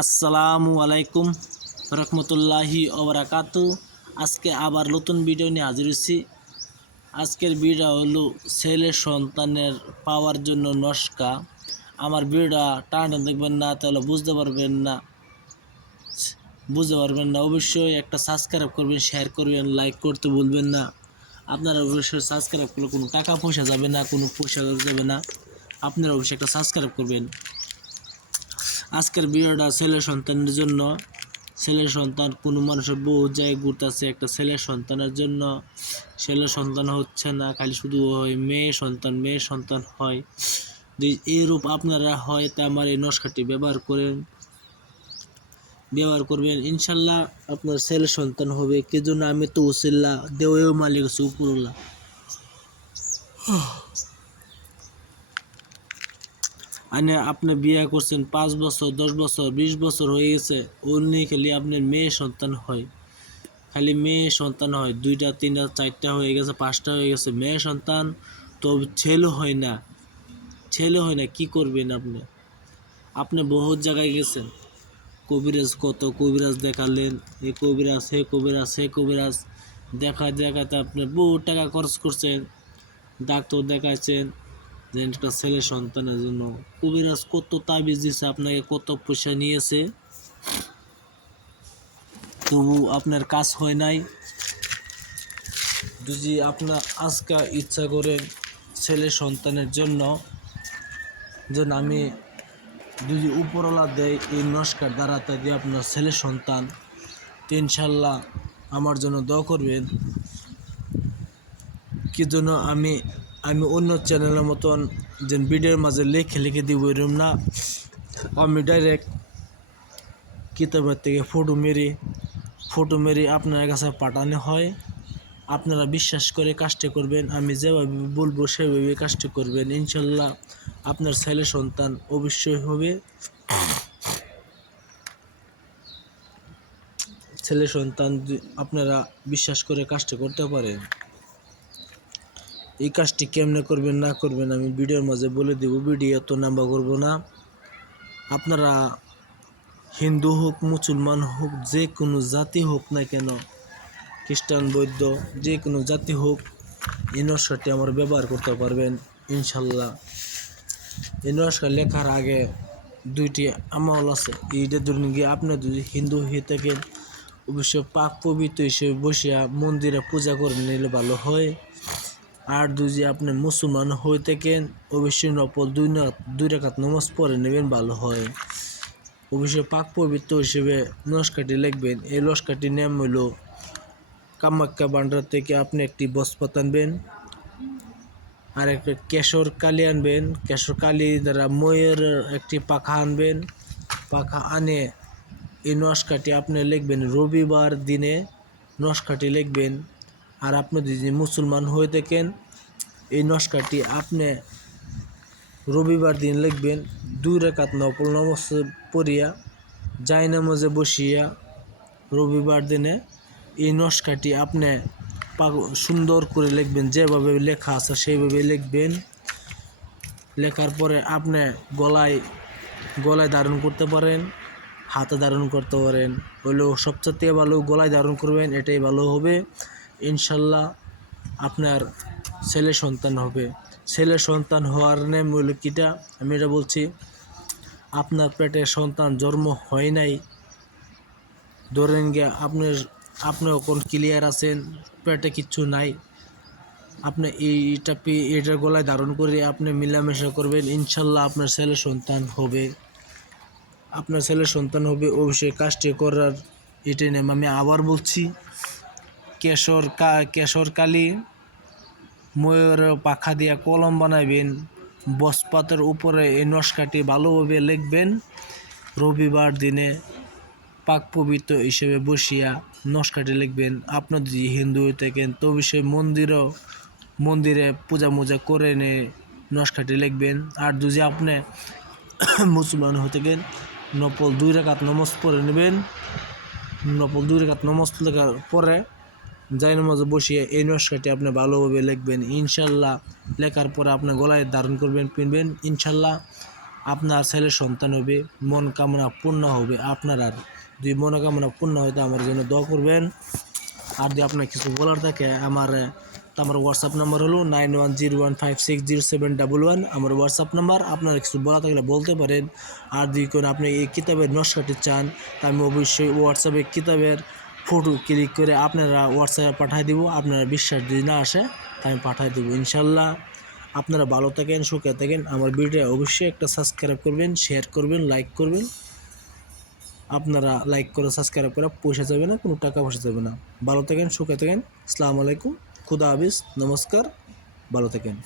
আসসালামু আলাইকুম রহমতুল্লাহি ওবরাকাতু। আজকে আবার নতুন ভিডিও নিয়ে হাজির হয়েছি। আজকের ভিডিও হলো ছেলে সন্তানের পাওয়ার জন্য নস্কা। আমার ভিডিওটা টানা দেখবেন না, তাহলে বুঝতে পারবেন না। বুঝতে পারবেন না, অবশ্যই একটা সাবস্ক্রাইব করবেন শেয়ার করবেন লাইক করতে ভুলবেন না। আপনারা অবশ্যই সাবস্ক্রাইব করলে কোনো টাকা পয়সা যাবে না, কোনো পয়সা যাবে না। আপনারা অবশ্যই একটা সাবস্ক্রাইব করবেন। আজকের ভিডিওটা ছেলে সন্তানের জন্য। ছেলে সন্তান, কোনো মানুষের বহু জায়গায় ঘুরতেছে একটা ছেলে সন্তানের জন্য। ছেলে সন্তান হচ্ছে না, খালি শুধু হয় মেয়ে সন্তান মেয়ে সন্তান হয়। এইরূপ আপনারা হয় তা আমার এই নস্কাটি ব্যবহার করেন। ব্যবহার করবেন, ইনশাল্লাহ আপনার ছেলে সন্তান হবে। কে জন্য আমি তো উসিল্লা, দেওয়েও মালিক আছে আনে আপনি বিয়ে করছেন পাঁচ বছর, দশ বছর, বিশ বছর হয়ে গেছে অন্য খালি আপনার মেয়ে সন্তান হয়। খালি মেয়ে সন্তান হয়, দুইটা, তিনটা, চারটা হয়ে গেছে, পাঁচটা হয়ে গেছে, মেয়ে সন্তান, তো ছেলে হয় না। ছেলে হয় না, কি করবেন আপনি? আপনি বহুত জায়গায় গেছেন। কবিরাজ কত কবিরাজ দেখালেন, এ কবিরাজ হে কবিরাজ হে কবিরাজ। দেখা দেখাতে আপনি বহু টাকা খরচ করছেন, ডাক্তার দেখাচ্ছেন যে একটা ছেলে সন্তানের জন্য কবিরাজ কত তাবিজ দিছে, আপনাকে কত পয়সা নিয়েছে? তবু আপনার কাজ হয় নাই। যদি আপনার আজকে ইচ্ছা করেন ছেলে সন্তানের জন্য যেন আমি যদি উপরওয়ালা দেয় এই নমস্কার দ্বারা তা দিয়ে আপনার ছেলে সন্তান ইনশাল্লাহ আমার জন্য দোয়া করবেন। কি জন্য আমি আমি অন্য চ্যানেলের মতন যে ভিডিওর মাঝে লিখে লিখে দিব এরম না। আমি ডাইরেক্ট কিতাবের থেকে ফটো মেরে ফটো মেরে আপনার কাছে পাঠানো হয়। আপনারা বিশ্বাস করে কাজটি করবেন, আমি যেভাবে বলব সেভাবে কাজটি করবেন। ইনশাল্লাহ আপনার ছেলে সন্তান অবশ্যই হবে। ছেলে সন্তান আপনারা বিশ্বাস করে কাজটা করতে পারেন। এই কাজটি কেমনে করবেন, না করবেন আমি ভিডিওর মাঝে বলে দেব। ভিডিও এত নাম্বার করব না। আপনারা হিন্দু হোক, মুসলমান হোক, যে কোনো জাতি হোক না কেন, খ্রিস্টান, বৌদ্ধ, যে কোনো জাতি হোক, এই আমার ব্যবহার করতে পারবেন, ইনশাল্লাহ। এই লেখার আগে দুইটি আমল আছে। এইটা ধরুন গিয়ে আপনি যদি হিন্দু হয়ে থাকেন, অবশ্যই পাক পবিত্র হিসেবে বসিয়া মন্দিরে পূজা করে নিলে ভালো হয়। আর যদি আপনি মুসলমান হয়ে থাকেন, অবশ্যই নপল দুই না, দুই রেখাত নমাজ পড়ে নেবেন, ভালো হয়। অবশ্যই পাক পবিত্র হিসেবে নস্কাটি লিখবেন। এই নস্কাটি নাম হইল কামাখ্যা বান্ডার থেকে আপনি একটি বস্পাত আনবেন আর একটা কেশর কালি আনবেন। কেশর কালি দ্বারা ময়ূরের একটি পাখা আনবেন। পাখা আনে, এই নস্কাটি আপনি লিখবেন রবিবার দিনে। নস্কাটি লিখবেন আর আপনি যদি মুসলমান হয়ে থাকেন, এই নস্কাটি আপনি রবিবার দিন লিখবেন, দুই রেখাত নফল নমস পড়িয়া যাই নামাজে বসিয়া রবিবার দিনে এই নস্কাটি আপনি সুন্দর করে লিখবেন, যেভাবে লেখা আছে সেইভাবে লিখবেন। লেখার পরে আপনি গলায় গলায় ধারণ করতে পারেন, হাতে ধারণ করতে পারেন। হইলেও সবচেয়ে ভালো গলায় ধারণ করবেন, এটাই ভালো হবে। ইনশাল্লাহ আপনার ছেলে সন্তান হবে। ছেলে সন্তান হওয়ার নেম হইল কিটা। আমি এটা বলছি, আপনার পেটে সন্তান জন্ম হয় নাই ধরেন গিয়ে আপনার আপনি কোন ক্লিয়ার আছেন, পেটে কিচ্ছু নাই। আপনি এইটা পে- এটার গলায় ধারণ করে আপনি মিলামেশা করবেন, ইনশাল্লাহ আপনার ছেলে সন্তান হবে। আপনার ছেলে সন্তান হবে, অবশ্যই কাজটি করার এটাই নেম আমি আবার বলছি কেশর কেশর কালি ময়ূরের পাখা দিয়া কলম বানাবেন বসপাতের উপরে এই নস্কাটি ভালোভাবে লিখবেন, রবিবার দিনে পাক পবিত্র হিসেবে বসিয়া নস্কাটি লিখবেন। আপনার যদি হিন্দু হয়ে থাকেন, তো অবশ্যই মন্দিরও, মন্দিরে পূজা মুজা করে নে নস্কাটি লিখবেন। আর যদি আপনি মুসলমান হয়ে থাকেন নপল দুই রেখাত নমজ পড়ে নেবেন নপল দুই রেখাত নমজ লেখার পরে যাই নামাজে বসিয়ে এই নস্কাটি আপনি ভালোভাবে লিখবেন। ইনশাল্লাহ লেখার পরে আপনি গলায় ধারণ করবেন, পিনবেন। ইনশাল্লাহ আপনার ছেলের সন্তান হবে, মন কামনা পূর্ণ হবে। আপনার আর যদি মনোকামনা পূর্ণ হয় তো আমার জন্য দোয়া করবেন। আর যদি আপনার কিছু বলার থাকে, আমার আমার হোয়াটসঅ্যাপ নাম্বার হলো nine one zero one five six zero seven double one আমার হোয়াটসঅ্যাপ নাম্বার আপনার কিছু বলা থাকলে বলতে পারেন। আর যদি কোনো আপনি এই কিতাবের নস্কাটি চান, তা আমি অবশ্যই হোয়াটসঅ্যাপে কিতাবের ফটো ক্লিক করে আপনারা হোয়াটসঅ্যাপে পাঠিয়ে দিব, আপনারা বিশ্বাস যদি না আসে আমি পাঠিয়ে দেবো, ইনশাল্লাহ। আপনারা ভালো থাকেন, সুখে থাকেন, আমার ভিডিও অবশ্যই একটা সাবস্ক্রাইব করবেন শেয়ার করবেন লাইক করবেন। আপনারা লাইক করে সাবস্ক্রাইব করে পয়সা যাবে না, কোনো টাকা পয়সা যাবে না। ভালো থাকেন, সুখে থাকেন, আসসালামু আলাইকুম, খুদা হাফিজ, নমস্কার, ভালো থাকেন।